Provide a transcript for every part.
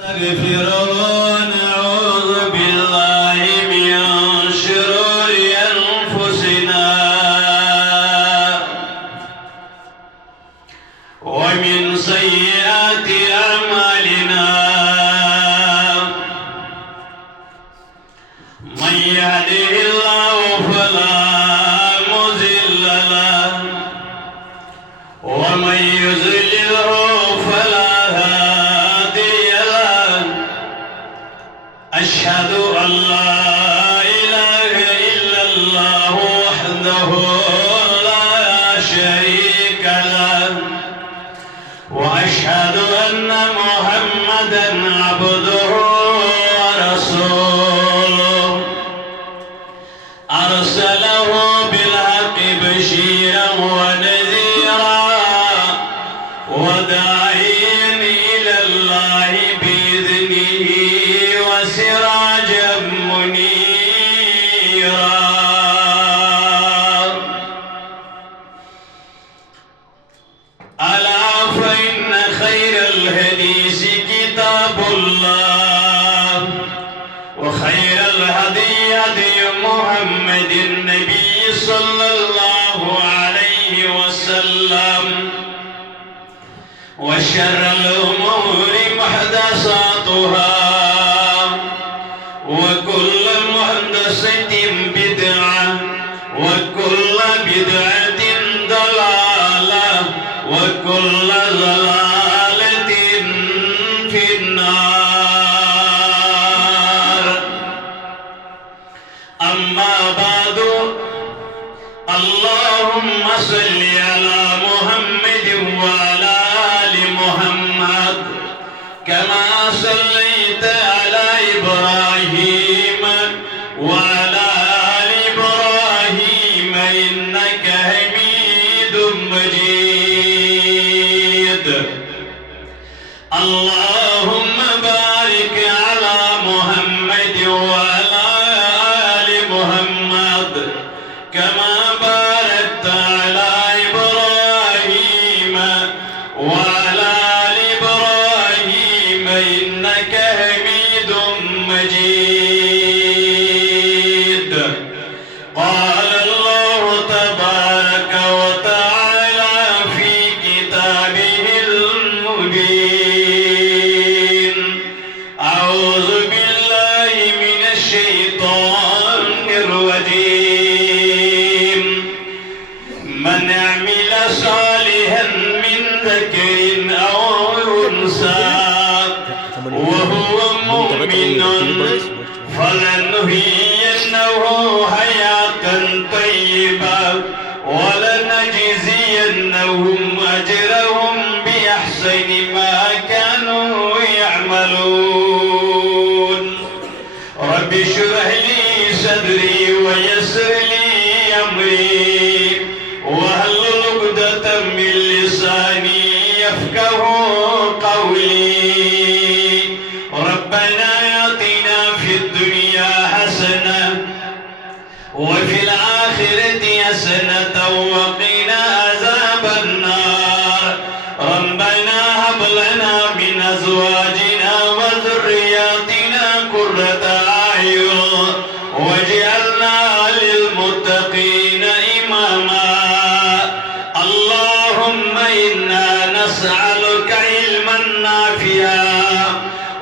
نستغفره ونعوذ بالله من شرور أنفسنا ومن سيئات أعمالنا من يهده الله فلا مضل له ومن يضلله فلا هادي له أشهد أن لا إله إلا الله وحده لا شريك له وأشهد أن محمدا عبده ورسوله أرسله بالحق بشيرا ونذيرا وداعيا إلى الله بإذنه وسراجا منيرا ألا فإن خير الحديث كتاب الله وخير الهدي هدي محمد النبي صلى الله عليه وسلم وشر الأمور محدثاتها وكل محدثة بدعة وكل بدعة ضلالة وكل ضلالة في النار أما بعد اللهم صل على محمد وعلى آل محمد كما صليت على إبراهيم وعلى آل إبراهيم إنك حميد مجيد اللهم بارك على محمد وعلى آل محمد كما باركت على إبراهيم وعلى آل إبراهيم إنك حميد مجيد قال الله تبارك وتعالى في كتابه المبين أعوذ بالله من الشيطان الرجيم من عمل صالحا من ذكر أو أنثى وهو مؤمن فلنحيينه حياة طيبة ولنجزينهم أجرهم بأحسن ما كانوا يعملون رب اشرح لي صدري ويسر لي أمري واحلل عقدة من لساني يفقهوا قولي ربنا آتنا في الدنيا حسنة وفي الآخرة حسنة وقنا عذاب النار ربنا هب لنا من أزواجنا وذرياتنا قرة أعين واجعلنا للمتقين إماما اللهم إنا نسألك علما نافعا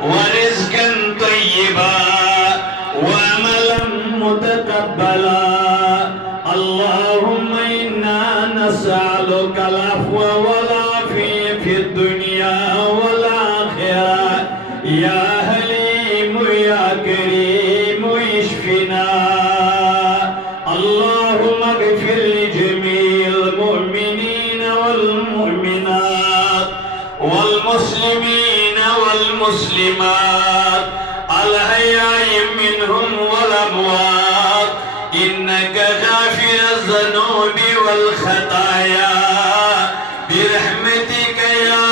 ورزقا طيبا وعملا متقبلا اللهم إنا نسألك العفو والعافية في الدنيا والآخرة يا حليم يا كريم اشفنا اللهم اغفر لجميع المؤمنين والمؤمنات والمسلمين والمسلمات الأحياء منهم والأموات إنك غافر الذنوب والخطايا برحمتك يا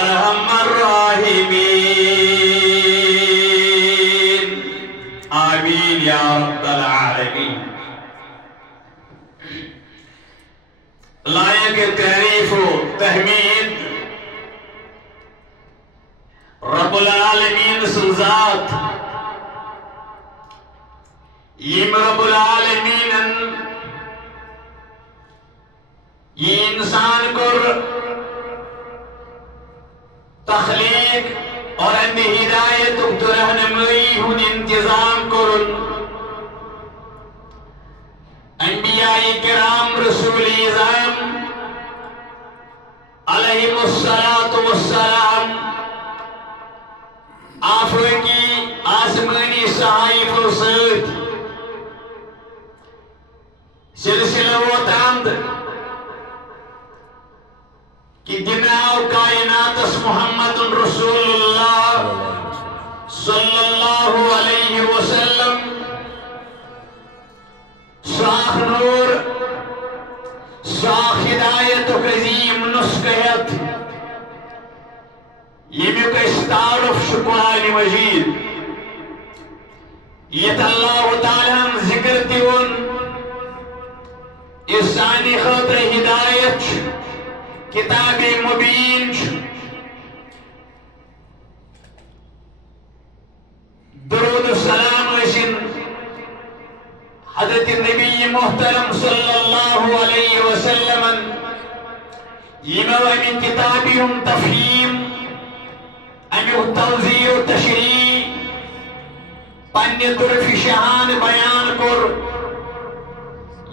أرحم الراحمين آمين يا رب العالمين لائق تعریف و تحمید رب العالمین العالمین سنزات یم رب العالمین یہ انسان کر تخلیق اور اند ہدایت تو رہنمائی ہن انتظام کرن انبیاء کرام رسول اعظام علیہم الصلاۃ والسلام آفاقی آسمانی صحائف و سید سلسلہ و تاند کہ دناو کائنات محمد رسول اللہ صلی اللہ علیہ وسلم صاف نور صاف ہدایت و قزیم نسکیت یمیک استعارف شکران مجید یت اللہ تعالیٰ ذکر دیون اسانی خطر ہدایت کتاب مبین درود السلام علیہ حضرت نبی محترم صلی اللہ علیہ وسلم یمو من کتابهم تفہیم امیو توضیح و تشریح پنی طرف شہان بیان کر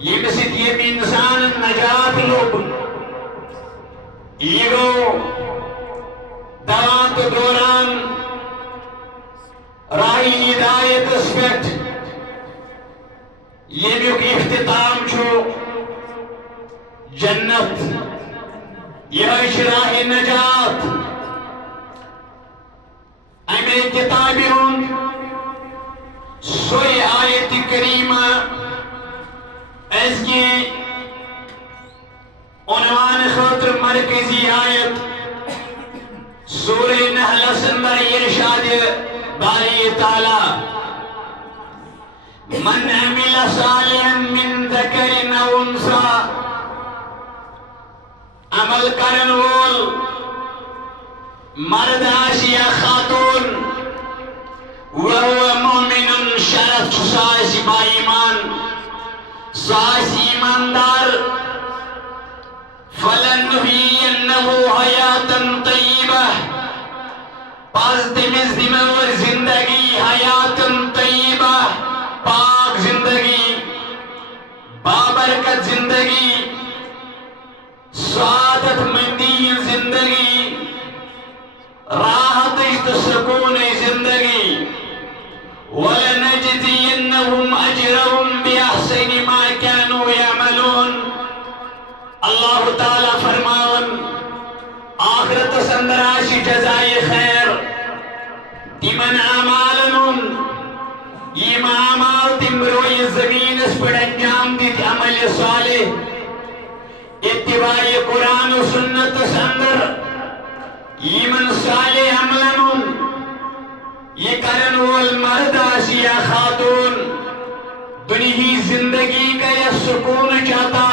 یمسید یم انسان نجات لوگ ایگو دوان تو دوران راہی ہدایت اسپیکٹ یمیک اختتام چھو جنت یہ راہ نجات امی کتابی ہوں سوئی آیت کریمہ اس کی عنوان خاطر مرکزی آیت سورہ نحل سنبر ارشاد باری تعالی من عمل صالحا من ذکر او انثى عمل کرن وول مرد آسی یا خاتون وهو مؤمن شرف ساسی با ایمان ساسی ایماندار فلنحيينه حیاتا طیبہ پس تمیز دمور زندگی حیاتا طیبہ پاک زندگی بابرکت زندگی سعادت مندی زندگی راحت سکون زندگی وَلَنَجْزِيَنَّهُمْ أَجْرَهُمْ بِأَحْسَنِ مَا كَانُوا يَعْمَلُونَ اللہ تعالیٰ فرماون آخرت سندراش جزائے خیر تمن اعمالن یم اعمال تم روی زمین اس پر انجام دیت عمل صالح اتباع قرآن و سنت سندر یمن صالح عملن یہ کرن والمرد آسیا خاتون دنہی زندگی کا یہ سکون چاہتا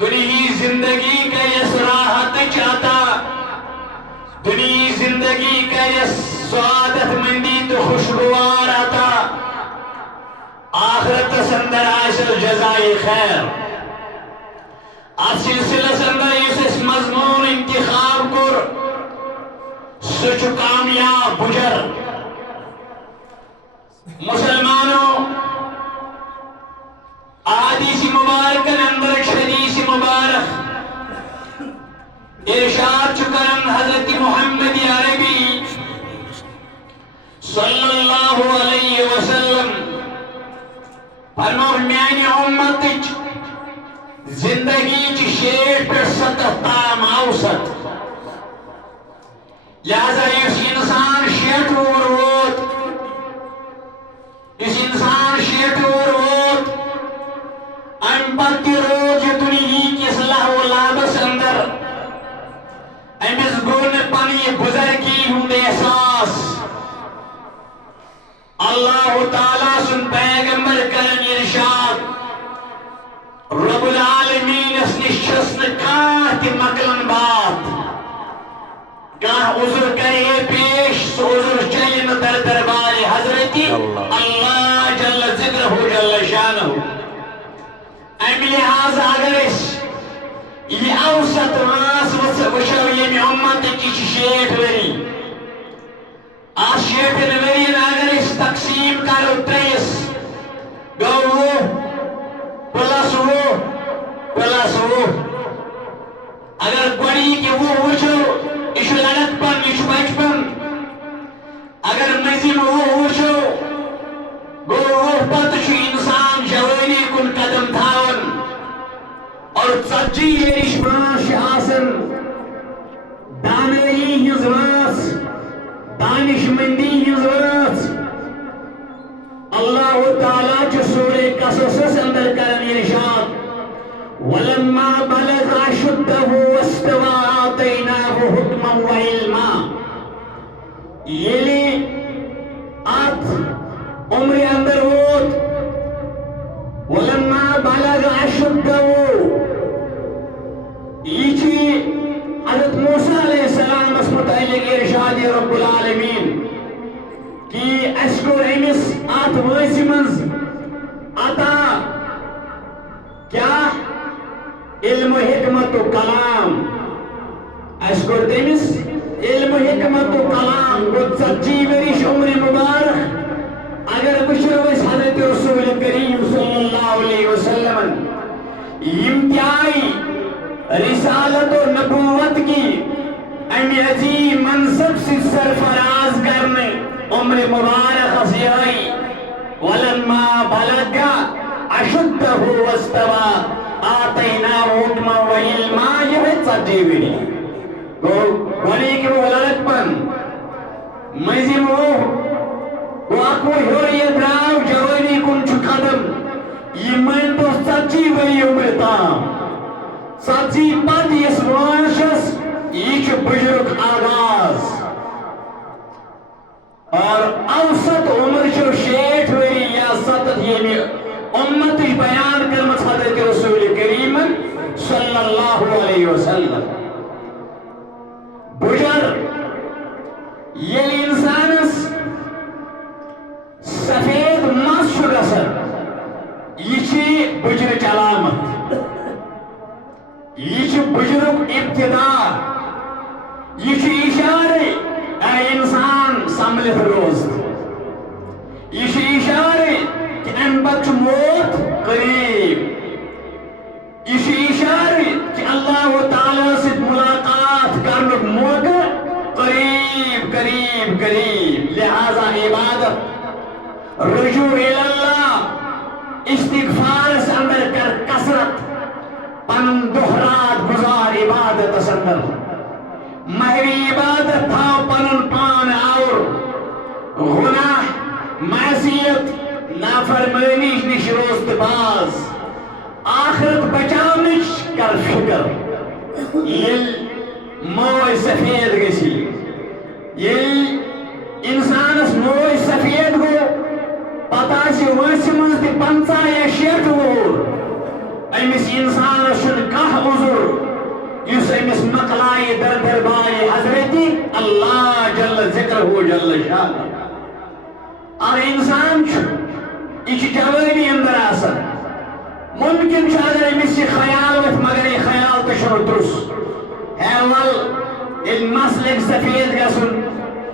دنہی زندگی کا یہ راحت چاہتا دنہی زندگی کا یہ سعادت مندی تو خوشگوار آتا آخرت سندر عاشر جزائی خیر آپ سلسلہ سندر اس مضمون انتخاب کر سچ کامیاب بجر مسلمانوں حدیث مبارک اندر حدیث مبارک ارشاد چکرن حضرت محمد عربی صلی اللہ علیہ وسلم فرمو میانی امت زندگی چی 60% تام اوسط لہذا اس انسان 60 اور ووت اس انسان 60 اور ووت ام پتی روز دنہی کی صلاح و لابس اندر امس گون پنی بزرگی ہوں احساس اللہ تعالیٰ سن پیغمبر کرن ارشاد رب العالمین اس نشست کانت مکلن بات کہاں عذر کرے پیش سو اوسط وانس وچھو یمہ امت کی 60 ؤری آ 60 ؤرین اگر اس تقسیم کرو 3 گو 20 پلس 20 اگر گوڑی کی وہ وچھو یہ لڑک پن یہ بچپن اگر مزید وہ وچھو گو وہ پتہ انسان جوانی کن قدم تھاون اور 40 ؤرش وانس آسن دانائی ہز وانس دانش مندی ہز وانس اللہ تعالیٰ چھ سورہ قصص اندر کرن ارشاد ولما بلغ اشدہ واستوى آتیناہ حکما وعلما یلی ات عمر اندر ووت ولما بلغ اشدہ یہ حضرت موسیٰ علیہ السلام اس متعلق ارشاد رب العالمین کہ اس کو امس ات وانسہ منز عطا کیا علم حکمت و کلام اس کو تمس علم حکمت و کلام گو 40 ؤرش عمر مبارک اگر وچھو اس حضرت رسول کریم صلی اللہ علیہ وسلم امتیائی رسالت و نبوت کی امی عظیم منصب سے سرفراز کرنے عمر مبارک سے آئی ولما بلغ اشدہ واستوى آتیناہ حکما وعلما یہ 40 ؤری گوڑی کی وہ لڑک پن مزید وہ اکو ہیوری دراو جوانی کن چھ قدم یہ من تو 40 ؤری عمر تام 40 پت اس وانشس یہ بجرک آغاز اور اوسط عمر 60 ؤری یا 70 یعنی امت بیان کرمت حضرت رسول کریم صلی اللہ علیہ وسلم بجر یل انسانس سفید مس گسن یہ بجرچ علامت یہ بجرک ابتدا یہ اشارے اے انسان سنبھلت روز یہ اشارے کہ ام پتہ موت قریب یہ اشارے کہ اللہ تعالیٰ سے ملاقات کرنے موقع قریب قریب قریب لہذا عبادت رجوع اللہ استغفار سے اندر کر کثرت پن دہرات گزار عبادت اندر مہوی عبادت تھا پن پان اور گناہ معصیت نافرمانی نش روست باز آخرت بچاونچ کر فکر یل موئے سفید گسی یل انسانس موئے سفید گو پتہ وانسہ من 50 یا 60 وور امس انسانس کھانا عذر اس امس مقلائے در دربار حضرت اللہ جل ذکرہ جل شانہ اور انسان یہ جوانی اندر آسان ممکن اگر امس یہ خیال وت مگر یہ خیال تو درست ہے ول مسلک سفید گھن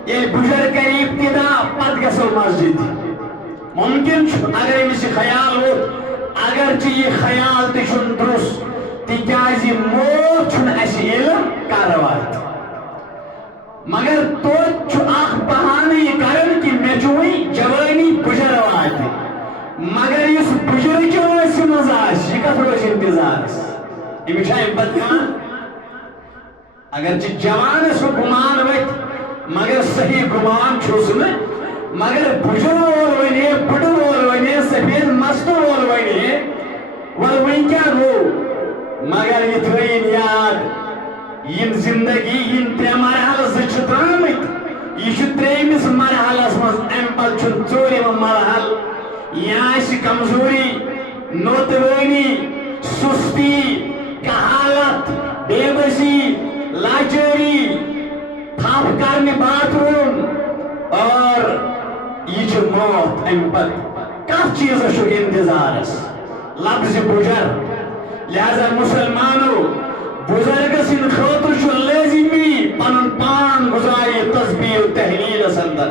یہ بجر کر ابتدا پت گھو مسجد ممکن اگر امس یہ خیال ووت اگرچہ یہ خیال تہ درست تکیاز موت اس علم کروات مگر توت اخ بہانہ یہ کرن کہ مے چوئی جوانی بجر وات مگر اس بجر چوس مزاج یہ کت روز انتظار یہ چھا پت اگرچہ جوانس گمان وت مگر صحیح گمان چھس مگر بجر وول ونی بڑ وول ونی سفید مست وول ونی ول ون کیا گو مگر یہ تھوین یاد یم زندگی یم 3 مرحلہ درامت یہ 3مس مرحلس مز ام پتہ 4م مرحل یہ کمزوری نوتوانی سستی کہالت بے بسی لاچاری تھپ کرنے باتھ روم اور یہ موت ام پتہ کت چیز انتظارس لفظ بجر لہذا مسلمانوں بزرگ سن خاطر چھ لازمی پنن پان گزاری تسبیح و تحلیل اندر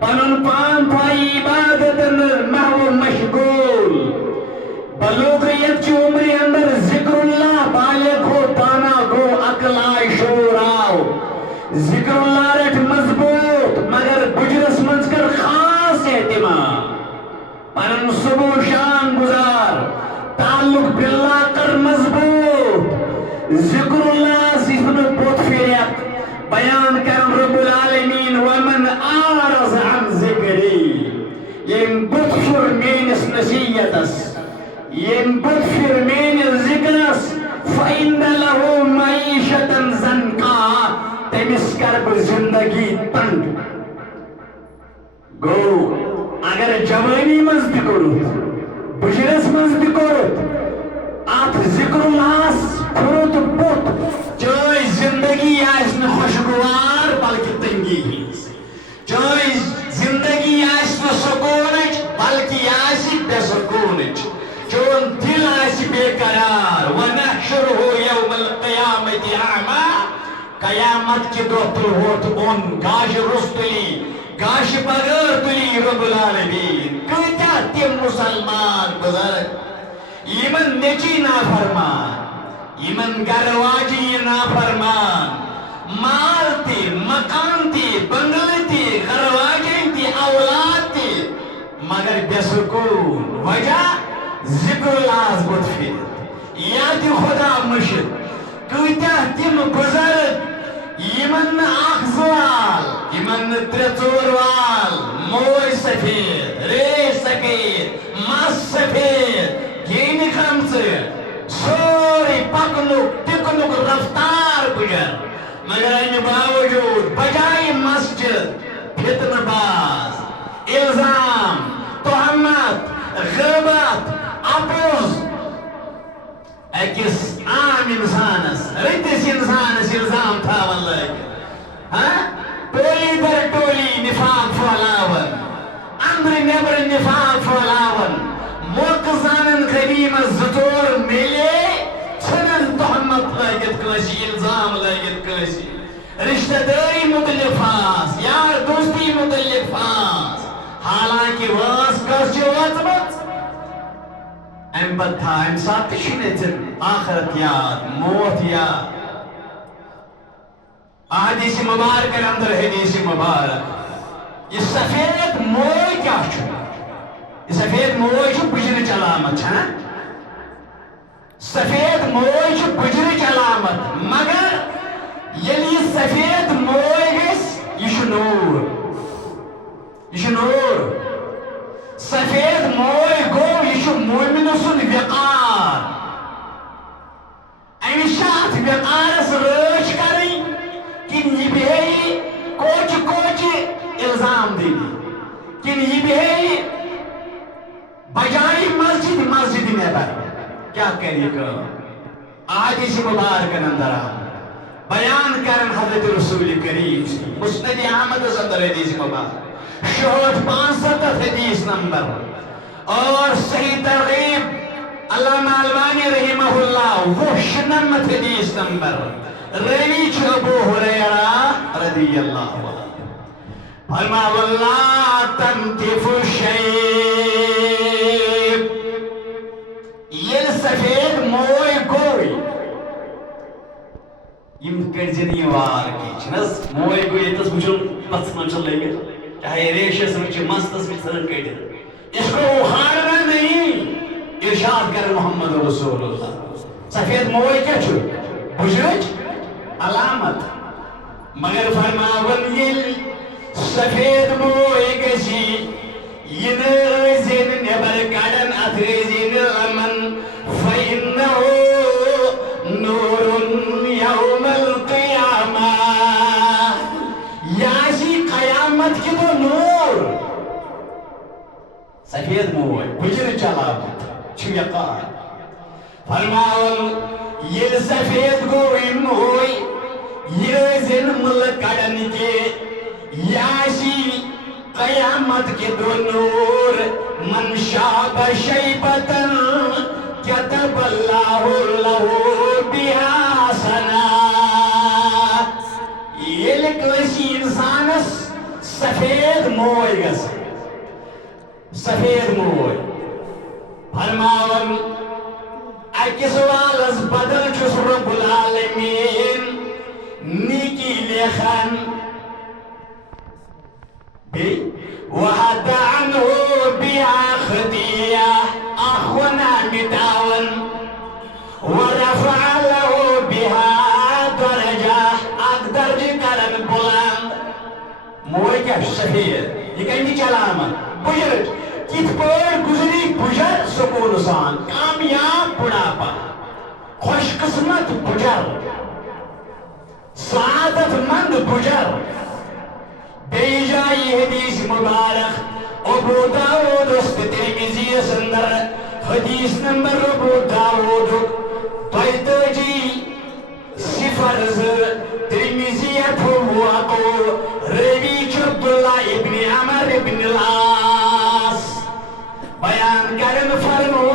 پنن پان تھائی عبادت اندر محو مشغول بلوغیت کی عمری اندر ذکر اللہ بالغ ہو دانا گو عقل آئی شعور آو ذکر اللہ رٹ مضبوط مگر بجرس منز کر خاص اہتمام پنن صبح و شام گزار تعلق باللہ کر مضبوط ذکر اللہ سیفن بوت فیریت بیان کرن رب العالمین ومن آرز عن ذکری یم بطفر مینس نصیتس یم بطفر مینس ذکرس فإن له معیشتا زنکا تمس کرب زندگی تنگ گو اگر جوانی مز بکرت بجرس مز بکرت آت ذکر اللہ کھرت بوت چاہے زندگی آئیس میں خوشگوار بلکہ تنگی چاہے زندگی آئیس میں سکونچ بلکہ آئیسی بے سکونچ چون دل آئیسی بے قرار ونحشرہو یوم القیامت اعما قیامت کی دوتر ہوت ان گاش رستلی گاش بغیر تلی رب العالمین کتا تیم مسلمان بزرگ ایمن نچی نافرمان ایمن گرواجی نافرمان مال تی مکان تی بنگل تی گرواجی تی اولاد تی مگر بسکون وجہ ذکر اللہ بطفید یاد خدا مشد کتا تیم بزرگ ایمن اخزوال ایمن ترچور وال موی سفید ریش سفید مس سفید گینی خمسر سوری پکنک تکنک رفتار بجر مگر این باوجود بجائی مسجد فتن باز الزام تہمت غیبت اپوز اکس عام انسانس رتس انسانس الزام تھاون لگت ٹولی در ٹولی نفاق پھہلاون اندر نیبر نفاق پھہلاون موقع زانن غریمس زطور ملے ژھنن تہمت لگت کٲنٛسہِ الزام لگت کٲنٛسہِ رشتہ داری متعلق فاس یار دوستی متعلق فاس حالانکہ واس کس چھ وٲژمٕژ ام پتہ تھا ام سات تہ آخرت یاد موت یاد احادیث مبارک اندر حدیث مبارک یہ سفید موی کیا چھ یہ سفید موی چھ بجرچ علامت ہے سفید موی چھ بجرچ علامت مگر یلی سفید موی گس یہ نور یہ نور سفید موی گو یہ مومن سن وقار امی شاعت وقارس رش کریں کن یہ بھی کوچ کوچ الزام دینی کن یہ بھی بجائی مسجد مسجد نیبر کیا کریے کہ احادیث مبارک اندر بیان کرن حضرت رسول کریم مسند احمد اندر حدیث مبارک شہود 500 حدیث نمبر اور صحیح ترغیب علامہ البانی رحمہ اللہ وہ 99 حدیث نمبر روی چھ ابو ہریرہ رضی اللہ عنہ فرما واللہ تنتف الشیب یہ سفید موئی گوئی یم کرجنی وار کی چھنس موئی گوئی تس وچھن پتس منچل لگے چاہے ریشس وچھ مستس وچھ سرن کڑ اس کو اخارنا نہیں ارشاد کر محمد رسول اللہ سفید موئی کیا چھو بجرچ علامت مگر فرماون یل سفید موئی گشی ین زین نبر کڑن اتریزین امن فإنہو نور یوم القیامہ یاسی قیامت کی تو نور سفید موئی بجرچ علامت چھو یقار فرماون یہ سفید گوئی موئی یہ زن ملک کڑن کے یاسی قیامت کے دو نور من شاب شیبتن کتب اللہ لہو بہا ییٚلہِ کٲنٛسہِ اِنسانس سفید موے گژھِ سفید موے فرماون أکِس والس بدل چھُس رب العالمیٖن نیکی لیکھان بیٚیہِ وحد عنه بها خطیہ اکھ گۄناہ مٹاون ورفع له بها درجہ اکھ درجہ کرن بلند موے کیٛاہ چھُ سفید یہِ کمِچ علامت بُجرٕچ کِتھ پٲٹھۍ گُزری بُجر سکوٗن سان کامیاب بُڑھاپا خوش قسمت بُجر سعادت مند بُجر بیٚیہِ جایہِ حدیث مبارک ابو داود ترمذی اندر حدیث نمبر ابو داود 42 ترمذی روی چھُ عبداللہ ابن عمر ابن العاص بیان کرن فرمو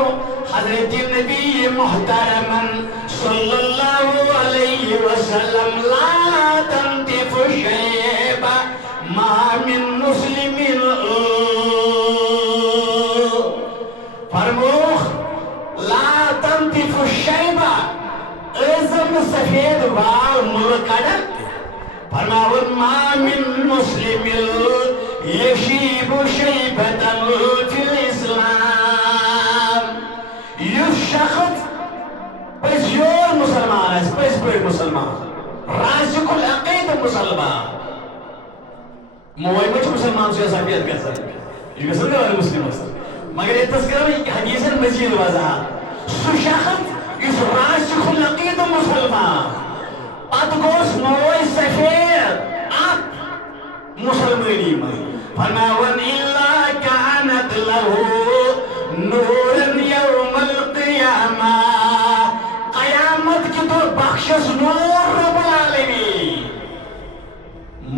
حضرت نبی محترمن صلی اللہ علیہ وسلم لا تنتف شیبہ ما من مسلم فرموخ لا تنتف الشیبہ ازم سفید وال ملکڑن فرماون ما من مسلم یشیب شیبتن فی الاسلام یس شخص پس یور مسلمان ہے پس بڑ مسلمان راسخ العقید مسلمان موے مچ مسلمان سے سفید گژھان یہ گژھان غیر مسلم مگر یہ تذکرہ حدیث مزید وضاحت سہ شخص یس راسخ العقید مسلمان پتہ گوس موے سفید اک مسلمانی من فرماون الا كانت له نور يوم القيامة قیامت کی تو بخشس نور رب العالمین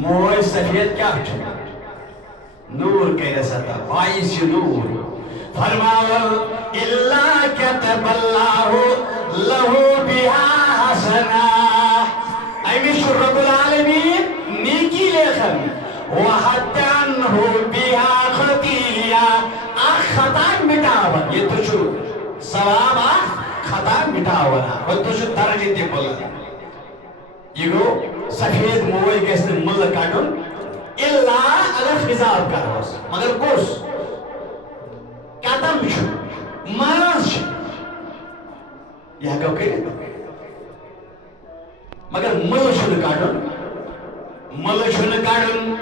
موے سفید کیا نور کہہ سکتا باعث نور فرماول الا كتب الله له بها حسنہ امیش رب العالمین نیکی لیکن وحد عنه بها خطیہ خطا مٹاون یہ تو چھو ثواب خطا مٹاونا وہ تو چھو درجہ تے بلند یہ گو سفید موے گیس مل کڑن الا اگر حساب کروس مگر کس قدم چھو ماز چھو یہ ہکو کہ مگر مل چھو کڑن مل چھو کڑن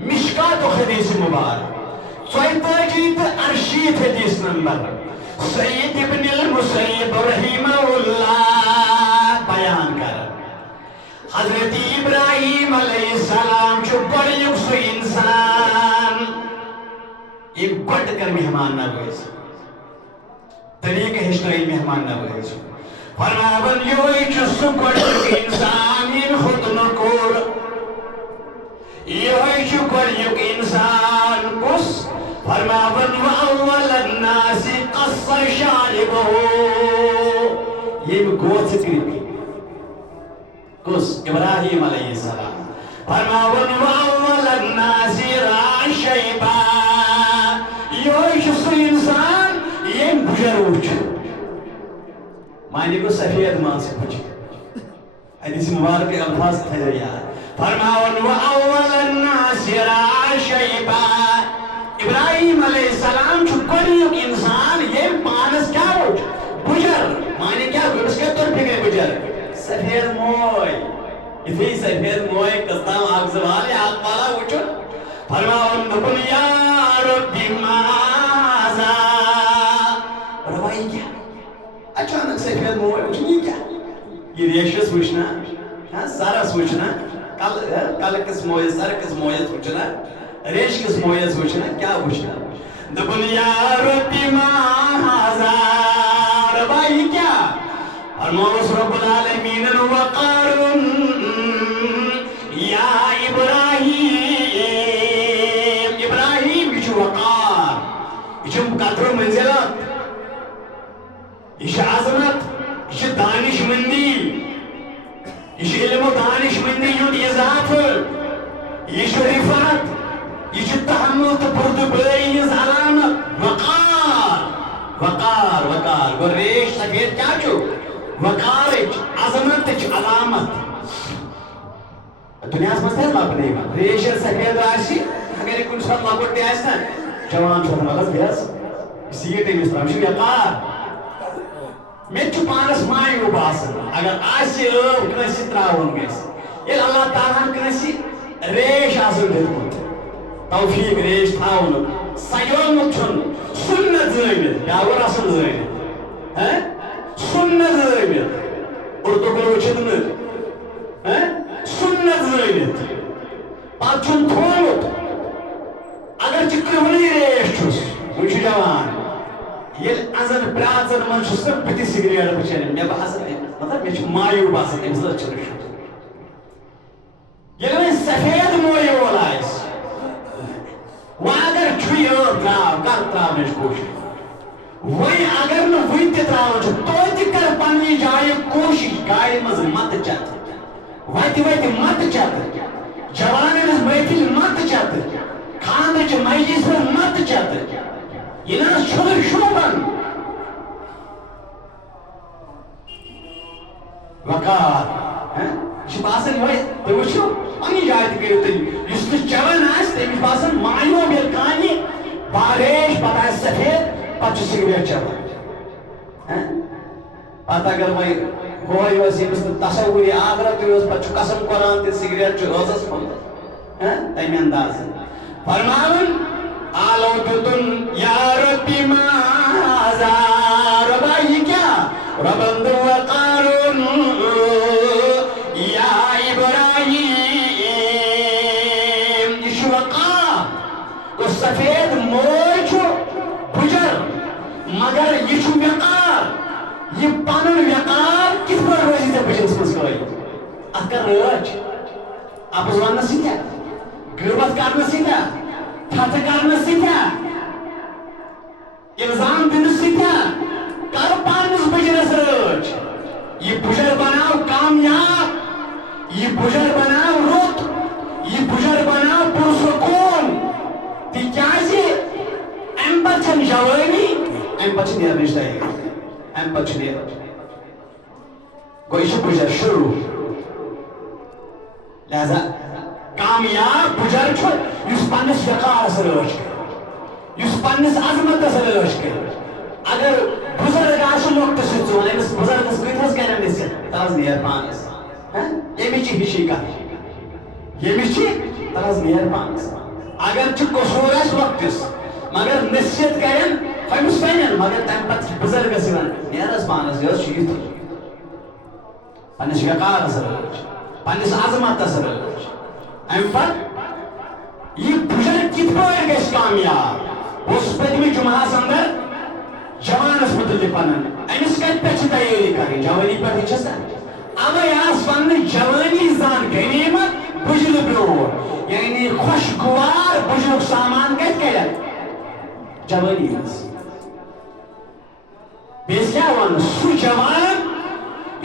مشکات و حدیث مبارک 42 ارشید حدیث نمبر سید ابن المسیب رحمہ اللہ بیان کر حضرت ابراہیم علیہ السلام چھو گوڑیک سو انسان ایک گوڑ کر مہمان نویز طریقہ ہشتوئی مہمان نویز فرمابن یوئی چھو سو گوڑیک انسان ان خود نکور یوئی چھو گوڑیک انسان کس فرمابن وَأَوَّلَ النَّاسِ قَصَّ شَارِبَهُ یہ بھی گوت سکری کس ابراہیم علیہ السلام فرمابن وَأَوَّلَ النَّاسِ رَا شَيْبَا یہ شخص انسان یہ بجر اوچ معنی کو سفید مان سے کچھ حدیث مبارک الفاظ تھے یار فرمابن وَأَوَّلَ النَّاسِ رَا شَيْبَا ابراہیم علیہ السلام چھو گوڑیک انسان یہ پانس کیا ہوچ بجر معنی کیا ہوئی اس کے طور پہ گئے بجر سفید موئی اتنی سفید موئی کستان آگ زوالی آگ پالا ہوچو فرماؤن دکن یا ربی مازا روائی کیا اچانک سفید موئی اچھنی کیا یہ ریشس وچنا سارس وچنا کل کس موئی سر کس موئی وچنا ریش کس مویز وچنا کیا وچنا دبن یا ربی ما حازا ربائی کیا فرموس رب العالمین وقارن یا ابراہیم ابراہیم یہ وقار یہ قدر منزلت یہ عظمت یہ دانش مندی یہ علم و دانش مندی یہ ذات رفعت یہ تحمل تو بردباری ہز علامت وقار گو ریش سفید کیا چھو وقار عظمت علامت دنیا مز تھی لبنے ریش سفید آسی اگر کن سات لۄکُٹ تہِ آسہِ نا جوان چھُ وَنان وَلہٕ حظ گژھ سیٖٹ أمِس ترٛاوٕنۍ یہِ چھُ وقار مےٚ تہِ چھُ پانَس مایوٗب باسان اگر آسہِ ٲب کٲنٛسہِ ترٛاوُن گژھِ ییٚلہِ اللہ تعالیٰ ہن کٲنٛسہِ ریش آسان دیُتمُت توفیٖق ریش تھاونُک سَجومُت چھُنہٕ سُنت زٲنِتھ بیٛاکھ رسم زٲنِتھ سُنت زٲنِتھ اُردو پٲٹھۍ وٕچھِتھ نہٕ سُنت زٲنِتھ پتہٕ چھُن تھوٚومُت اگر ژٕ کرٛہُنٕے ریش چھُس وۄنۍ چھُ جوان ییٚلہِ اَنزَن پرٛاژَن منٛز چھُس نا بہٕ تہِ سِگریٹ وٕچھان مےٚ باسان مطلب مےٚ چھُ مایوٗب باسان أمِس حظ چھُنہٕ شُر ییٚلہِ وۄنۍ سفید مویہِ وول آسہِ وۄنۍ اگر چھُ یہِ ٲب ترٛاو کر ترٛاونٕچ کوٗشِش وۄنۍ اگر نہٕ وٕنہِ تہِ ترٛاوان چھُ توتہِ کر پنٛنہِ جایہِ کوٗشِش گاڑِ منٛز متہٕ چتہٕ وتہِ متہٕ چتہٕ جوانن ہٕنٛز محفِل متہٕ چتہٕ خانٛدرٕچہِ مجلِس منٛز متہٕ چتہٕ یہِ نہٕ حظ چھُنہٕ شوٗبان وقار یہِ چھُ باسان یِہوٚے تُہۍ وٕچھِو پنٛنہِ جایہِ تہِ کٔرِو تُہۍ یُس نہٕ چٮ۪وان آسہِ تٔمِس باسان مایوٗب ییٚلہِ کانہِ ریش پتہٕ آسہِ سفید پتہٕ چھُ سِگریٹ چٮ۪وان پتہٕ اگر وۄنۍ ہوے اوس ییٚمِس نہٕ تصوُرِ آخرت تہِ اوس پتہٕ چھُ قسم قرآن تہِ سِگریٹ چھُ ٲسَس منٛز تَمہِ اندازٕ فرماوُن آلو دیُتُن یا ربی مازا رۄبا یہِ کیٛاہ رۄبن دوٚپ وقارُن یا ابراہیم یہِ چھُ وقار گوٚو سفید موے چھُ بُجر مگر یہِ چھُ وقار یہ پنن وقار کِتھ پٲٹھۍ روزِ ژےٚ بٕجرَس منٛز قٲیِم اَتھ کر رٲچھ اَپُز وَننہٕ سۭتۍ غٲبت کرنہٕ سۭتۍ تھَتھٕ کرنہٕ سۭتۍ اِلزام دِنہٕ سۭتۍ کر پننِس بٕجرَس رٲچھ یہِ بُجر بناو کامیاب یہِ بُجر بناو رُت یہِ بُجر بناو پُرسکوٗن تِکیٛازِ اَمہِ پتہٕ چھَنہٕ جوٲنی اَمہِ پتہٕ چھِ نیرنٕچ تیٲری اَمہِ پتہٕ چھُ نیران گوٚو یہِ چھُ بُجر شروٗع لہذا کامیاب بُجر چھُ یُس پننِس وقارس رٲچھ کرِ یُس پننِس عظمتس رٲچھ کرِ اگر بُزرگ آسہِ لۄکٹہٕ سۭتۍ ژٕ وَن أمِس بُزرگس کۭتۍ حظ کرن نصیحت تل حظ نیر پانس ییٚمِچ چھِ ہِشی کتھ ییٚمِس چھِ تل حظ نیر پانس اگر چھُ قصوٗر آسہِ لۄکٹِس مگر نصیحت کرن ہُمِس وَنن مگر تَمہِ پتہٕ چھِ بُزرگس یِوان نیر حظ پانس یہِ حظ چھُ یُتھُے پننِس وقارس رٲچھ پننِس عظمتس رٲچھ اَمہِ پتہٕ یہِ بُجر کِتھ پٲٹھۍ گژھِ کامیاب بہٕ اوسُس پٔتمہِ جُمعہس انٛدر جوانس متعلق ونان أمِس کتہِ پٮ۪ٹھ چھِ تیٲری کرٕنۍ جوٲنی پٮ۪ٹھٕے چھَس نا اوے آس وننہٕ جوٲنی زان غنیٖمت بُجرٕ برٛونٛٹھ یعنی خۄشگوار بُجرُک سامان کتہِ کڑٮ۪کھ جوٲنی منٛز بیٚیہِ کیٛاہ وَنہٕ سُہ جوان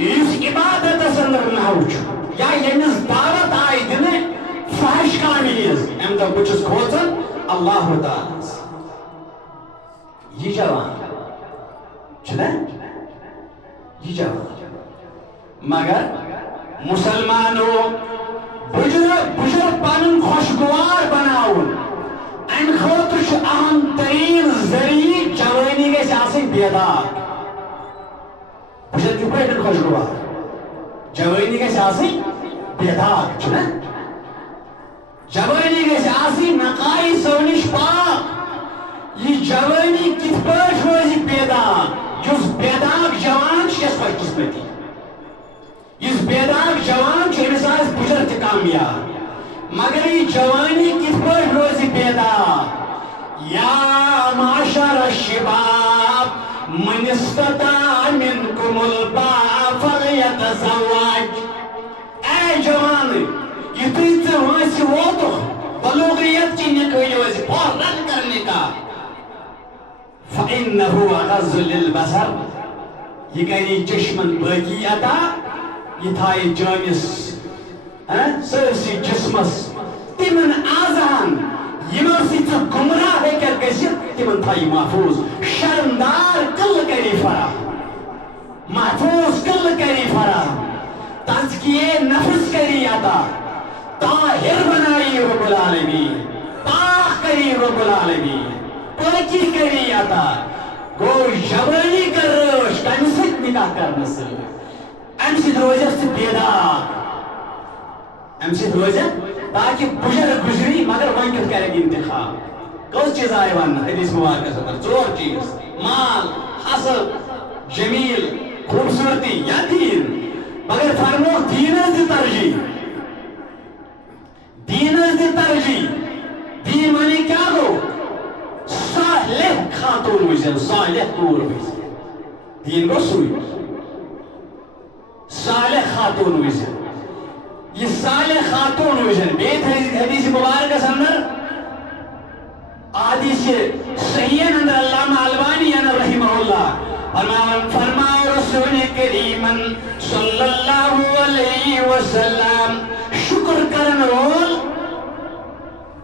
یُس عبادتس انٛدر نَو چھُ یا ییٚمِس دعوت آیہِ دِنہٕ فحش کامہِ ہِنٛز اَمہِ دۄہ بہٕ چھُس کھوژان اللہ تعالیٰ یہِ جوان چھُنا یہِ جوان مگر مُسلمانو بُجر پنُن خۄشگوار بناوُن اَمہِ خٲطرٕ چھُ اہم تریٖن ذٔریعہٕ جوٲنی گژھِ آسٕنۍ بیدار بُجر کِتھ پٲٹھۍ خۄشگوار جوٲنی گژھِ آسٕنۍ بیدار چھُنا جوٲنی گژھِ آسٕنۍ نقایہِ سو نِش پاک یہِ جوٲنی کِتھ پٲٹھۍ روزِ بیدار یُس بیدار جوان چھُ یَس خۄش قٕسمتی یُس بیدار جوان چھُ أمِس آسہِ بُجر تہِ کامیاب مگر یہِ جوٲنی کِتھ پٲٹھۍ روزِ بیدار یا معشر الشباب من استطاع منکم الباء فلیتزوج اے جوانٕے یُتھُے ژٕ وٲنٛسہِ ووتُکھ بلوغیت کی نِکٲلِو أسۍ فوراً کر نِکاح فإنه أغض للبصر یہ کری چشمن باقی عطا یہ تھایہِ چٲنِس سٲرسٕے جسمس تہِ یمن آزان یمو سی گمراہ ہیکر گژھِتھ تمن تھایی محفوظ شرمدار قل کری فراہم محفوظ قل کری فراہم تزکیے نفس کری عطا طاہر بنائی رب العالمین پاک کری رب العالمین پاکی کری عطا گو جوانی کر روش کم سۭتۍ نکاح کرنہٕ سۭتۍ امہِ سۭتۍ روزٮ۪س ژٕ بیدار امہِ سۭتۍ روزٮ۪کھ تاکہ بُجر گُزری مگر وۄنۍ کیُتھ کرٮ۪کھ انتخاب کٔژ چیٖز آیہِ وننہٕ حدیث مبارکس اندر ژور چیٖز مال حسب جمیل خوبصورتی یا دین مگر فرمو دینس دی ترجیح دینس دی ترجیح دین معنی کیا گو صالح خاتون وزن صالح طور وزن دین گو سوئی صالح خاتون وزن یہ صالح خاتون وزن بیت حدیث مبارکس اندر حدیث صحیح اندر علامہ البانی رحمہ اللہ فرماؤ رسول کریم صلی اللہ علیہ وسلم شکر کرن وول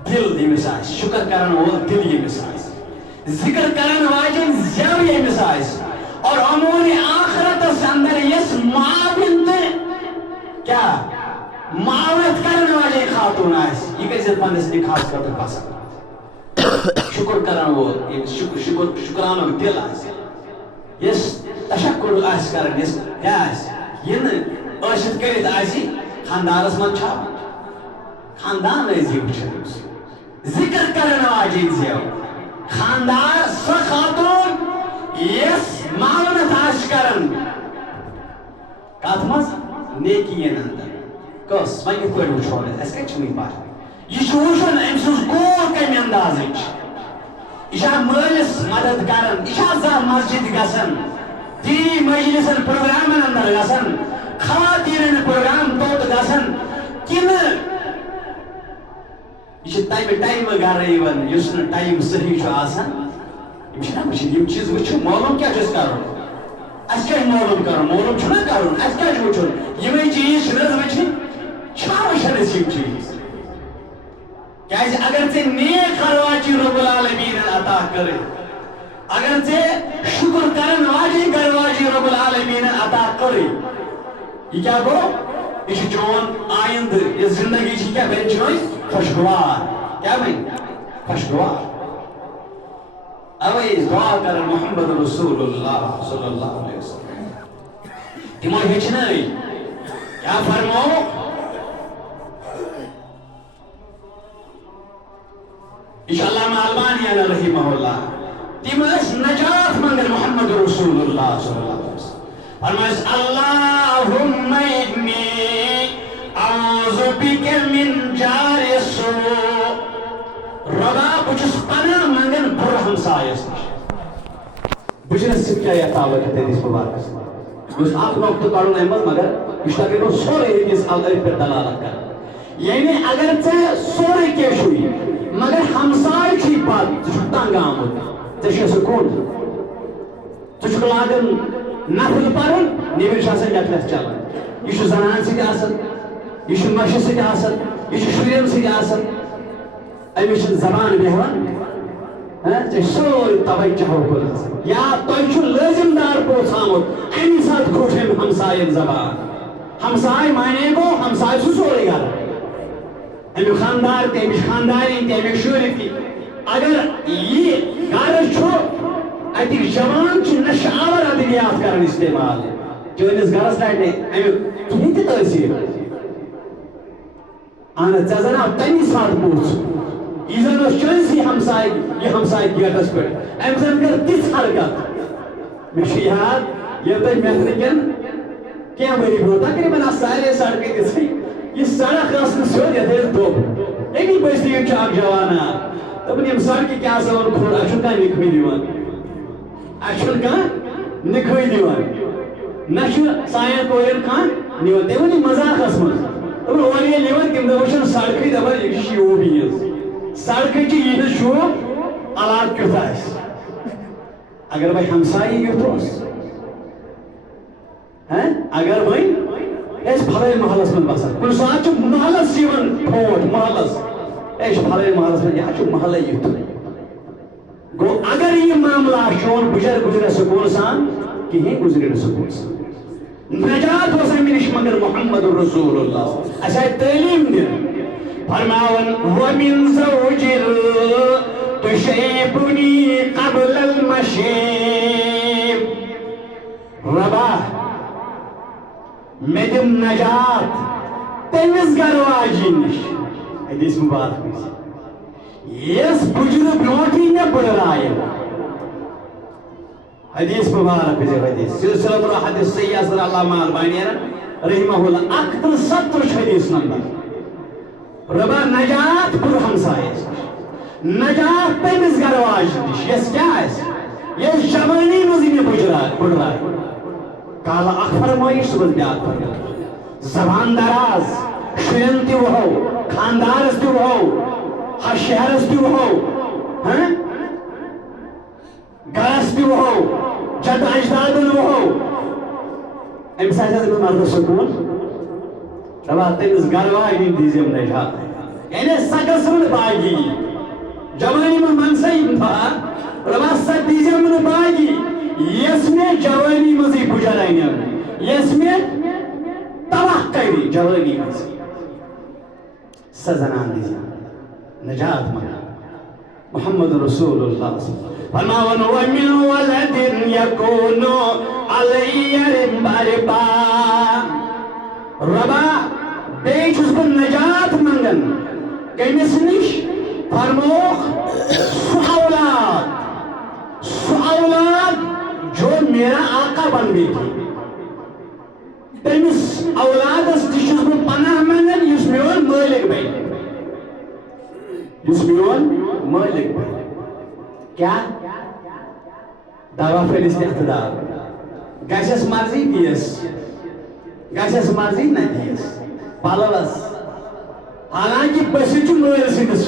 دل یمس آسہِ شکر کرن وول دل یمس آسہِ ذکر کرن واجن زیو یمس آسہِ اور امور آخرتس اندر یس معاون تہ کیا معاونت کرن واجن خاتون آسہِ یہ گژھِ پننس نکاحس خٲطرٕ پسند شکر کرن وول یمس شکرانُک دل آسہِ یس تشکر آسہِ کرن یس کیا آسہِ یہ نہٕ ٲسِتھ کٔرِتھ آسہِ خاندانس منٛز چھا خاندان ٲسۍ زِ وٕچھان ذکر کرن واجن زیو خاندار سۄ خاتون یس معاونت آسہِ کرن کتھ منٛز نیکین اندر کس وۄنۍ کِتھ پٲٹھۍ وٕچھو أسۍ کتہِ چھِ وٕنہِ پَتہ یہ چھُ وٕچھُن أمۍ سٕنٛز کور کمہِ اندازٕچ یہ چھا مٲلِس مدد کران یہ چھا زانٛہہ مسجد گژھان دینی مجلسن پروگرامن اندر گژھان خواتیٖنن پروگرام توٚت گژھان کِنہٕ یہ چھِ تمہِ ٹایمہٕ گرٕ یِوان یُس نہٕ ٹایم صحیح چھُ آسان یِم چھِنہ وٕچھِنۍ یِم چیٖز وٕچھِو معلوٗم کیٛاہ چھُ اَسہِ کَرُن اَسہِ کیٛاہ چھُ معلوٗم کَرُن معلوٗم چھُنہ کَرُن اَسہِ کیٛاہ چھُ وٕچھُن یِمے چیٖز چھِنہٕ حظ وٕچھِنۍ چھا وٕچھان أسۍ یِم چیٖز کیازِ اگر ژےٚ نیک خرواچی رب العالمیٖنن عطا کٔرٕتھ اگر ژےٚ شُکر کرن واجیٚنۍ گرواجی رب العالمیٖنن عطا کٔرٕتھ یہ کیا گو یہ چھُ چون آیندٕ یہِ زندگی چھِ کیٛاہ بنہِ چٲنۍ خوشگوار کیا بنہِ خوشگوار اوے أسۍ دعا کران محمد رسول اللہ صلی اللہ علیہ وسلم تِمو ہیٚچھنٲے کیا فرموو یہ علامہ البانی رحمہ اللہ تم نجات منگن محمد رسول اللہ صلی اللہ علیہ وسلم فرمائس اللہم انی اعوذ بک من جار السوء ربا بچس پناہ منگن بر ہمسایس نش بچنس سب کیا یہ تعلق ہے اس مبارک بس آپ نقطہ کڑھن احمد مگر یہ تقریبا سورے اس الف پر دلالت کر یعنی اگر ژےٚ سورے کیٛاہ چھُے مگر ہمسائے چھی پت ژٕ چھُکھ تنگ آمُت ژےٚ چھُ سکوٗن ژٕ چھُکھ لاگان نفل پرُن نیبر چھُ آسان یتھ چلان یہ چھُ زنان سۭتۍ آسان یہ چھُ مشہِ سۭتۍ آسان یہ چھُ شُرٮ۪ن سۭتۍ آسان أمِس چھِنہٕ زبان بیٚہوان ژےٚ چھُ سورُے توجہ کوٚرمُت یا تۄہہِ چھُ لٲزِم دار پوٚژھ آمُت اَمہِ ساتہٕ کھوٚٹ أمۍ ہمساین زبان ہمساے مانے گو ہمساے چھُ سورُے گرٕ امیُک خاندار تہِ امِچ خاندارِنۍ تہِ امیُک شُرۍ تہِ اگر یہِ گرٕ چھُ اتِکۍ جوان چھِ نشہٕ آور ادوِیات کران استعمال چٲنِس گرس رٹہِ امیُک کِہیٖنۍ تہِ تٲثیٖر اہن حظ ژےٚ زن آو تمی ساتہٕ پوٚژھ یہِ زن اوس چٲنسٕے ہمساے یہِ ہمساے گیٹس پٮ۪ٹھ أمۍ زن کٔر تِژھ حرکت مےٚ چھُ یاد ییٚلہِ تۄہہِ محنہٕ کٮ۪ن کینٛہہ ؤری برونٛہہ تقریٖباً آسہٕ سارے سڑکہٕ تِژھٕے یہ سڑک ٲس نہٕ سیوٚد یتھ ٲسۍ دوٚب امی بٔستی چھُ اکھ جوان دوٚپُن یِم سڑکہِ کیٛاہ سا ووٚن کھوٚڑ اَسہِ چھُنہٕ کانٛہہ نِکھٕے دِوان اَسہِ چھُنہٕ کانٛہہ نِکھٕے دِوان نہ چھُ سانٮ۪ن کورٮ۪ن کانٛہہ نِوان تٔمۍ ووٚن یہِ مذاقس منٛز دوٚپُن اورٕ ییٚلہِ یِوان تِم دۄہ وٕچھان سڑکٕے دپان یہِ چھِ شوٗب یِہٕنٛز سڑکٕے چھِ یِہٕنٛز شوٗب علاقہٕ کیُتھ آسہِ اگر وۄنۍ ہمسایی کیُتھ اوس اگر وۄنۍ أسۍ پھلٲنۍ محلس منٛز بسان کُنہِ ساتہٕ چھُ محلس یِوان ٹھوٹھ محلس ایش پھلے محلس میں یہ محلے یوت گو اگر یہ معاملہ شون بجر گزرے سکون سان کہیں گزرے سکون سان نجات ہو سا منش مگر محمد رسول اللہ اچھا تعلیم دن فرماون ومن زوجر تشیبنی قبل المشیب ربا میں دم نجات تیمز گرواجی نش حدیث مبارک یس بجر بروٹی نے بڑھائے حدیث مبارک ہے حدیث سلسلۃ الحدیث سیاح صلی اللہ البانی رحمہ اللہ اکتر 70 حدیث نمبر ربا نجات پر ہمسائے نجات تیمز گرواج نش یس کیا ہے یس جوانی مزید بڑھائے کالا اخ فرمائش صبح بیاد فرمائش زبان دراز شرن تیو ہو خاندارس تیو ہو ہر شہرس تیو ہو گرس تیو ہو جد اجدادن ہو ام ساتھ میں مرد سکون روا تیمز گروائی دیزیم نجات یعنی سکس من باگی جوانی من منسائی تھا روا سک دیزیم من باگی یس میں جوانی مزی بجرائیں یس میں تباہ کری جوانی مزی سزنان دیزیم نجات مانا محمد رسول اللہ فرماون ومن ولد یکون علی ربا ربا بیچس بن نجات منگن کمس نش فرموخ سو اولاد جو میرا آقا بن بیٹی تمس اولادس تشس بن پناہ منگن یس میون مالک بیٹی میون مالک کیا دعویٰ فیل استقتدار گیسس مرضی دیس گیسس مرضی نہ دیس پالوس حالانکہ بسیچ مال سندس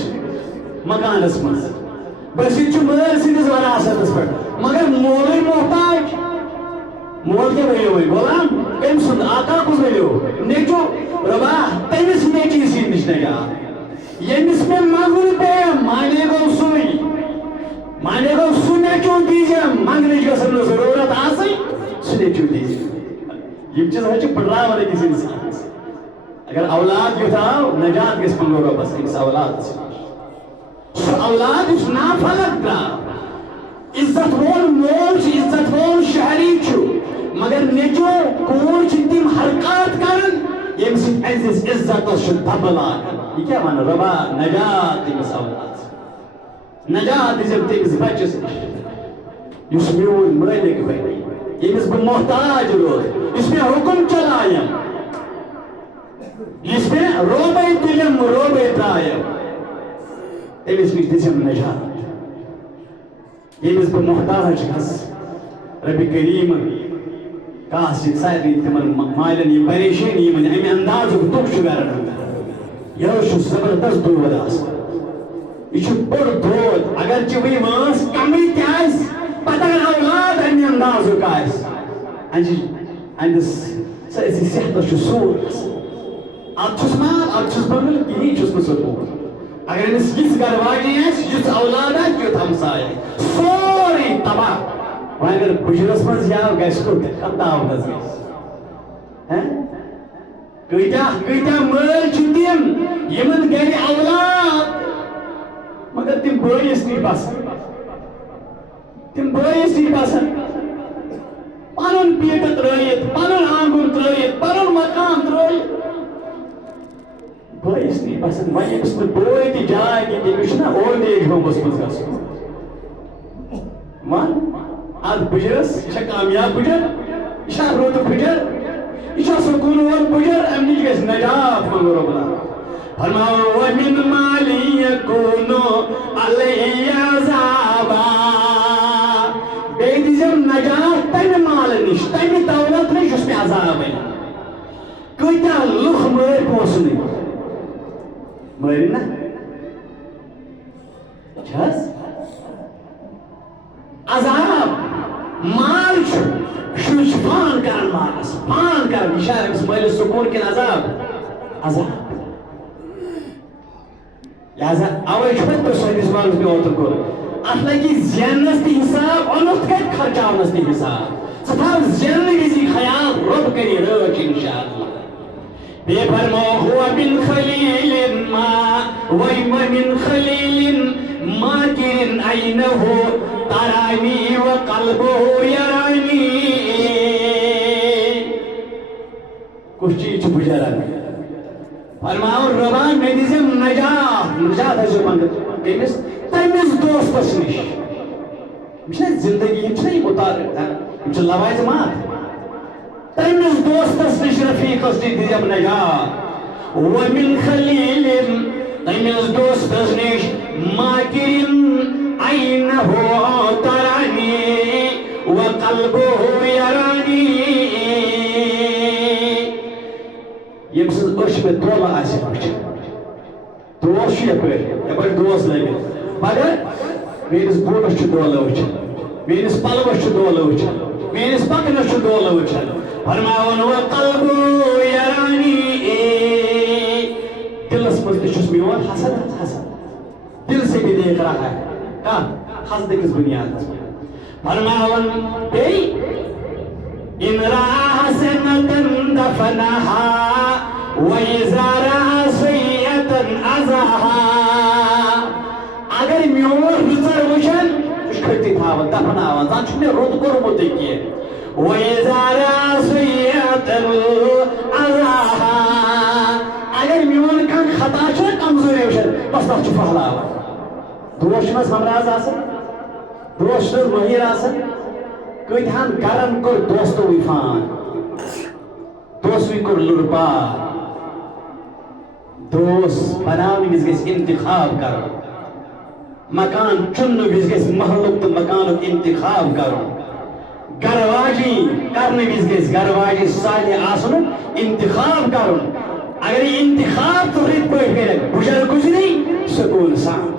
مکانس مز بسیچ مال سندس وراثتس پہ مگر مولے محتاج مول کے بھائی ہوئی غلام کم سن آقا کس بھائی ہو نیچو ربا تیمس نیچی سی نشنے گا یمس میں مغل پہ مانے گو سوئی مانے گو سنے چون دیجئے مانگنے جو سن ضرورت آسائی سنے چون دیجئے یہ چیز ہے جو پڑھا والے کسی انسان اگر اولاد جو تھا نجات کس پنگو رو بس اس اولاد سے سو اولاد اس نافلت کا عزت وول مول چھ عزت وول شہری چھو مگر نیچو کون چھ تیم حرکات کرن یہ مسیح عزیز عزت و شدبلا یہ کیا مانا ربا نجات تیمس اولاد نجات تیزم تیمس بچس یس میون مالک بھائی یمس بہ محتاج روز اس میں حکم چلایم اس میں روبے تلم روبے ترایم تیمس نش تیزم نجات یمس بہ محتاج کس رب کریم کاس ساری تمن مالن یہ پریشانی من امی انداز دکھ کران یہ زبردست دود یہ بڑ دود اگر چوی ماس کمی تیس پتہ اگر اولاد امی انداز اندس صحت سور اتس مال اتس بنل کہیں چس سکون اگر امس یس گھر واجی یس اولاد یت ہمسائے سوری تباہ وہاں اگر بجرس من یا گیس کو خطاو نظر کتیا مال تم یمن گر اولاد مگر تم بٲیس نی بسان تم بٲیس نی بسان پنن پیٹ ترٲیِتھ پنن آنگن ترٲیِتھ پنن مکان ترٲیِتھ بٲیس نی بسان وۄنۍ ییٚمِس نہٕ بٲے تہِ جاے دِی تٔمِس چھُنا اولڈ ایج ہومس منٛز گژھُن ون اتھ بجرس یہ کامیاب بجر یہ رود بجر یہ سکون وول بجر ام نش گژھِ نجات منگو رب العالمین فرماو ومن مالی یکون علی عذابا بیٚیہِ دِزٮ۪م نجات تمہِ مال نش تمہِ دولت نش یُس مےٚ عذاب ہے کۭتیاہ لُکھ مٲرۍ پونٛسہٕ نٕے مٲرۍ نا چھس عذاب مال شُر چھُ پان کران مالس پان کران یہِ چھا أمِس مٲلِس سکوٗن کِنہٕ عذاب عذاب لہذا اوے چھوٹ تو سٲنِس مالس مےٚ اوترٕ کوٚر اتھ لگی زینس تہِ حساب اونُتھ کتہِ خرچاونس تہِ حساب ژٕ تھاو زیننہٕ وِزی خیال رۄب کری رٲچھ انشاءاللہ بیٚیہِ فرموو ہُوَ مِن خلیٖلٍ ما وَیمَ مِن خلیٖلٍ ماکِرٍ عَیْنَهُ ترانی وقلبه یرانی کچھ چیز چھُ بُجران فرماو رۄبان مےٚ دِزٮ۪م نجات ٲسِو منٛگَتھ کٔمِس تٔمِس دوستس نِش یِم چھِنہ زندگی یِم چھِنہ یِم مُتعلق یِم چھِ لوازمات تٔمِس دوستس نِش رفیٖقس نِش دِزٮ۪م نجات وَمِن خلیٖلٍ تٔمِس دوستس نِش ماکِرٍ عَیْنَهُ ترانی وقلبه یرانی ییٚمہِ سٕنٛز أچھ مےٚ دولہٕ آسہِ وٕچھِتھ دوس چھُ یپٲرۍ دوس لٲگِتھ مگر میٲنِس بوٗٹس چھُ دولہٕ وٕچھان میٲنِس پلوس چھُ دولہٕ وٕچھان میٲنِس پکنس چھُ دولہٕ وٕچھان فرماوُن وقلبه یرانی دِلس منٛز تہِ چھُس میون حسد حسد دل سے بھی دیکھ رہا ہے کانٛہہ حسد کِس بُنیادس پٮ۪ٹھ فرماوُن بیٚیہِ اِن رأى حسنة دفنها وإذا رأى سيئة أزاها اگر میون رٕژر وٕچھن سُہ چھُ کھٔٹی تھاوان دفناوان زن چھُ مےٚ رُت کوٚرمُتٕے کینٛہہ وإذا رأى سيئة أزاها اگر میون کانٛہہ خطا چھُ کمزوری وٕچھن بس تتھ چھُ پھہلاوان دوس چھُنہٕ حظ ہمراز آسان دوس چھُنہٕ حظ مٲہِر آسان کۭتہن گرن کوٚر دوستوٕے فان دوسوٕے کوٚر لُڑپار دوس بناونہٕ وِزِ گژھِ انتخاب کرُن مکان چُننہٕ وِزِ گژھِ محلُک تہٕ مکانُک انتخاب کرُن گرواجی کرنہٕ وِزِ گژھِ گرواجی صالح آسنُک انتخاب کرُن اگر یہ انتخاب تو رٕتۍ پٲٹھۍ کرِ بُجر گُزری سکوٗن سان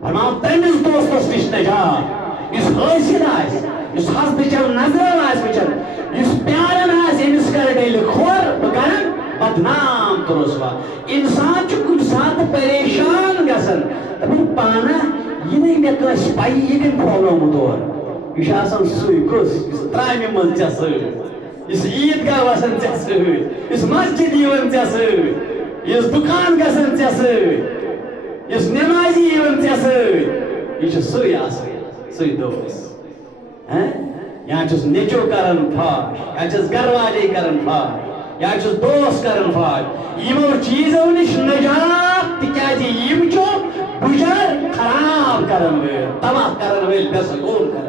فرماو تٔمِس دوستس نِش نجات یُس حٲصِل آسہِ یُس حسدٕچٮ۪ن نظرن آسہِ وٕچھان یُس پیارن آسہِ أمِس کرٕ ڈیلہِ کھور بہٕ کرن بدنام تہٕ رُسوا انسان چھُ کُنہِ ساتہٕ پریشان گژھان دپان پانہ یہِ نَے مےٚ کٲنٛسہِ پَیی یہِ کٔمۍ پھۄلومُت اورٕ یہِ چھُ آسان سُے کُس یُس ترامہِ منٛز ژےٚ سۭتۍ یُس عیٖدگاہ وسان ژےٚ سۭتۍ یُس مسجد یِوان ژےٚ سۭتۍ یُس دُکان گژھان ژےٚ سۭتۍ یُس نٮ۪مازی یِوان ژےٚ سۭتۍ یہِ چھُ سُے آسان سُے دوس یا چھُس نیٚچو کران فاش یا چھس گرواجے کران فاش یا چھُس دوس کران فاش یِمو چیٖزو نِش نجات تِکیازِ یِم چھُ بُجر خراب کران وٲلۍ تباہ کران وٲلۍ بے سکوٗن کران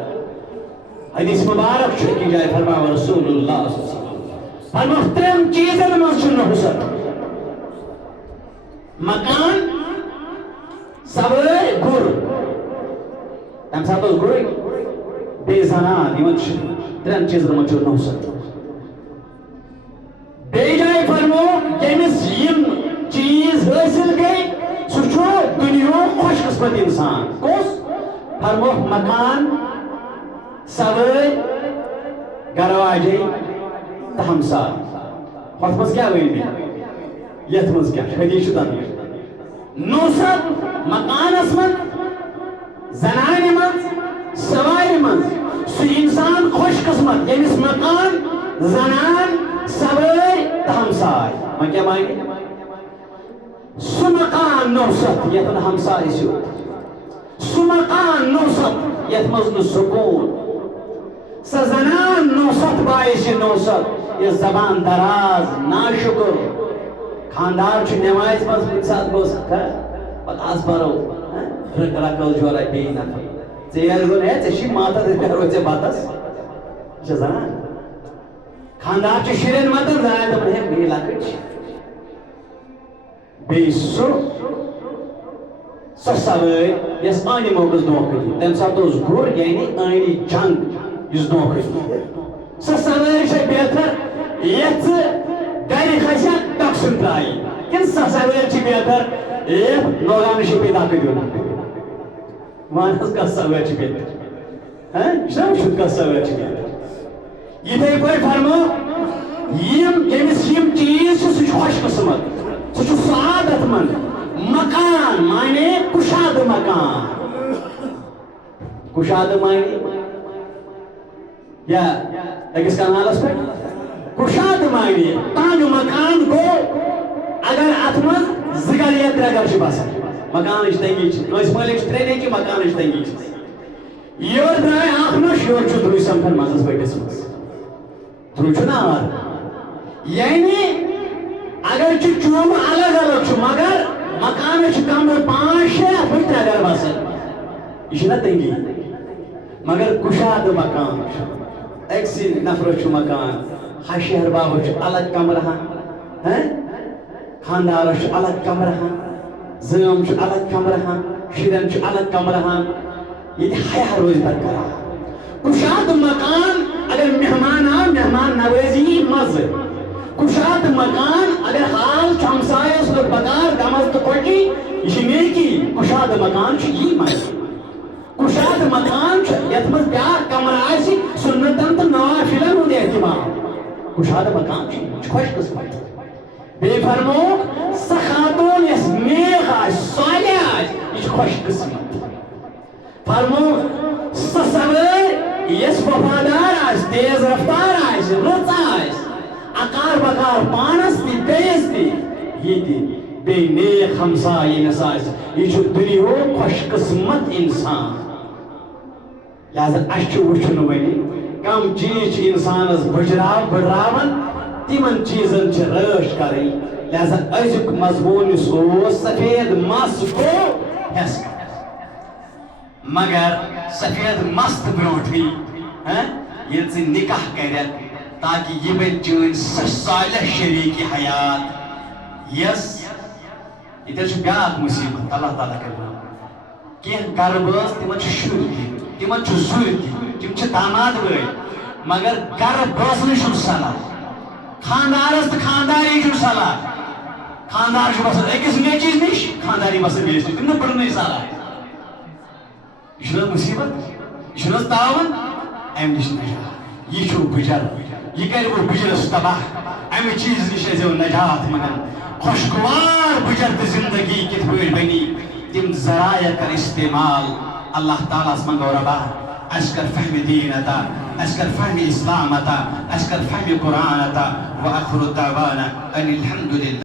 حدیث مبارک چھُ أکِس جایہِ فرماوان رسول اللہ صلی اللہ علیہ وسلم فرماو ترٛٮ۪ن چیٖزن منٛز چھُنہٕ حُسد مکان سوٲرۍ گُر تمہِ ساتہٕ اوس گُرٕے بیٚیہِ زنان یِمن چھُ ترٛٮ۪ن چیٖزن منٛز چھُنہٕ حُسد بیٚیہِ جایہِ فرموو ییٚمِس یِم چیٖز حٲصِل گٔے سُہ چھُ دُنیہُک خۄش قٕسمت اِنسان کُس فرموکھ مکان سوٲرۍ گرواجے تہٕ ہمساے ہۄتھ منٛز کیٛاہ ؤنۍ مےٚ یتھ منٛز کیٛاہ چھُ حدیث چھُ تَتھ نوٗصد مکانس منٛز زنانہِ منٛز سوارِ منٛز سُہ اِنسان خۄش قٕسمت ییٚمِس مکان زنان سوٲرۍ تہٕ ہمساے وۄنۍ کیٛاہ مانہِ سُہ مکان نوٗصد یتھ نہٕ ہمساے سیوٚد سُہ مکان نوٗصد یتھ منٛز نہٕ سکوٗن سۄ زنان نوٗصد باعث نوٗصد یۄس زبان دراز ناشُکُر خاندار چھُ نٮ۪مازِ منٛز کُنہِ ساتہٕ گوٚژھ پتہٕ آز پرو رکٲژ جورا بیٚیہِ نفر ژےٚ ییٚلہِ گوٚو ہے ژےٚ چھُے ماتت أسۍ بیٚہرو ژےٚ بتس یہِ چھےٚ زنان خاندار چھُ شُرٮ۪ن متن زنانہِ دپان ہے بیٚیہِ لۄکٕٹ چھِ بیٚیہِ سۄ سوٲرۍ یۄس ٲنہِ موقعس دھوکہٕ دی تمہِ ساتہٕ اوس گُر یعنی ٲنی جنگ یُس دھوکہٕ دی سۄ سوٲرۍ چھےٚ بہتر یتھ ژٕ گرِ کھسکھ ٹۄکسُن ترٛایی کِنہٕ سۄ سوٲرۍ چھِ بہتر یتھ نوگامہِ شیٚپے دھکہٕ دیُن وَن حظ کۄس سوٲرۍ چھِ بہتر یہِ چھُنہ وٕچھُن کۄس سوٲرۍ چھِ بہتر یِتھے پٲٹھۍ فرمو یِم ییٚمِس یِم چیٖز چھِ سُہ چھُ خۄش قٕسمت سُہ چھُ سعادت منٛد مکان مانے کشاد مکان. کشاد مانے یا اکس کنالس پہ کشاد مانے تنگ مکان گو اگر ات من زگر یا ترگر چھ باسان مکان تنگی چھ مالک ترے کہ مکان تنگی چھ یور درائے آخ نش یور چھ دروی سمکھن مزس بٹس مز درو چھ نا آر یعنی اگر چھ چوم الگ الگ چھ مگر مکان چھ کمر 5-6 پھٹ ترگر باسان یہ نا تنگی مگر کشاد مکان اکسی نفر چھ مکان ہشہر بابو چھ الگ کمرہ خاندار چھ الگ کمرہ زم چھ الگ کمرہ شرن چھ الگ کمرہ یہ حیا روز برقرار. کشاد مکان اگر مہمان آ مہمان نوازی مز کشاد مکان اگر حال ہمسایس لوگ بکار دمز تو کوٹی یہ نیکی کشاد مکان چھ یہ مز کشاد مکان یت مز بیا کمرہ آسی سنتن تو نوافلن ہند اہتمام کشاد مکان چھ خوش قسمت بے فرمو سہ خاتون یس نیک آس صالح آس یہ خوش قسمت فرمو سہ سوار یس وفادار آس تیز رفتار آس رٕژ آس اکار بکار پانس تی بیس تی یہ تی بے نیک ہمسایہ یس آس یہ چھ دنیا خوش قسمت انسان. لہذا اچھ وچھن ونی کم چیز انسانس بڑھراون تمن چیزن چھ رٲچھ کرٕنۍ. لہذا أزیُک مضموٗن یُس اوس سفید مس گوٚو ہٮ۪س مگر سفید مست برونٹھٕے ییٚلہِ ژٕ نکاح کٔرِتھ تاکہ یہ بنہِ چٲنۍ سۄ صالح شریٖک حیات یس ییٚتٮ۪ن چھُ بیٛاکھ مُصیبت اللہ تعالیٰ کٔرِنۍ کینٛہہ گرٕ بٲژ تِمن چھِ شُرۍ تہِ تِمن چھُ زُرۍ تہِ تِم چھِ داماد وٲلۍ مگر گرٕ بٲژنٕے چھُنہٕ صلاح خاندارس تہٕ خانداری چھُنہٕ صلاح خاندار چھُ بسان أکِس نیچوِس نِش خانداری بسان بیٚیِس نِش تِم نہٕ پٔرنٕے صلاح یہ چھُنہٕ مُصیبت یہ چھُنہٕ تاون امہِ نِش نجات یہ چھُ بُجر یہ کرِ وۄنۍ بُجرس تباہ امہِ چیٖز نِش ٲسۍزیو نجات منگان خوشگوار بُجر تہٕ زندگی کِتھ پٲٹھۍ بنی تم ذرائع کر استعمال اللہ تعالیٰ منگو ربا اس کر فہم دین عطا اس کر فہم اسلام عطا اس کر فہم قرآن عطا وآخر الدعوانا ان الحمدللہ